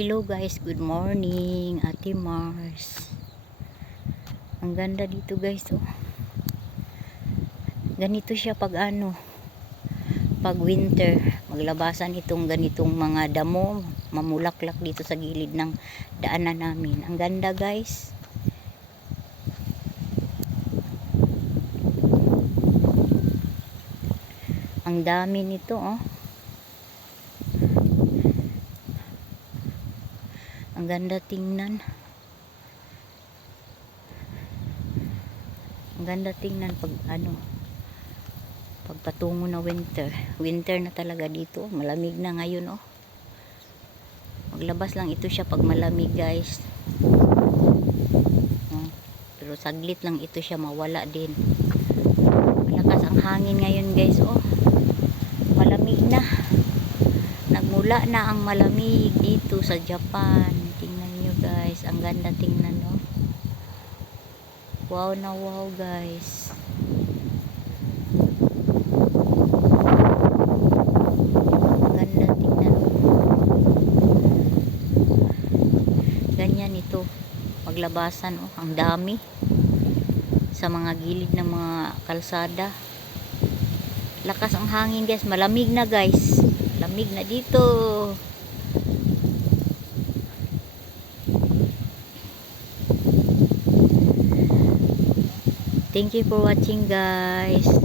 Hello guys, good morning, Ate Mars. Ang ganda dito guys, oh. Ganito siya pag ano, pag winter, maglabasan itong ganitong mga damo, mamulaklak dito sa gilid ng daanan namin. Ang ganda guys. Ang dami nito, oh. Ang ganda tingnan. Ang ganda tingnan pag ano pagpatungo na winter. Winter na talaga dito. Malamig na ngayon oh. Maglabas lang ito siya pag malamig guys. Oh, pero saglit lang ito siya mawala din. Malakas ang hangin ngayon guys oh. Malamig na. Nagmula na ang malamig dito sa Japan. Tingnan nyo guys. Ang ganda tingnan no. Wow na wow guys. Ang ganda tingnan no. Ganyan ito. Paglabasan oh. Ang dami. Sa mga gilid ng mga kalsada. Lakas ang hangin guys. Malamig na guys. Lamig na dito. Thank you for watching guys.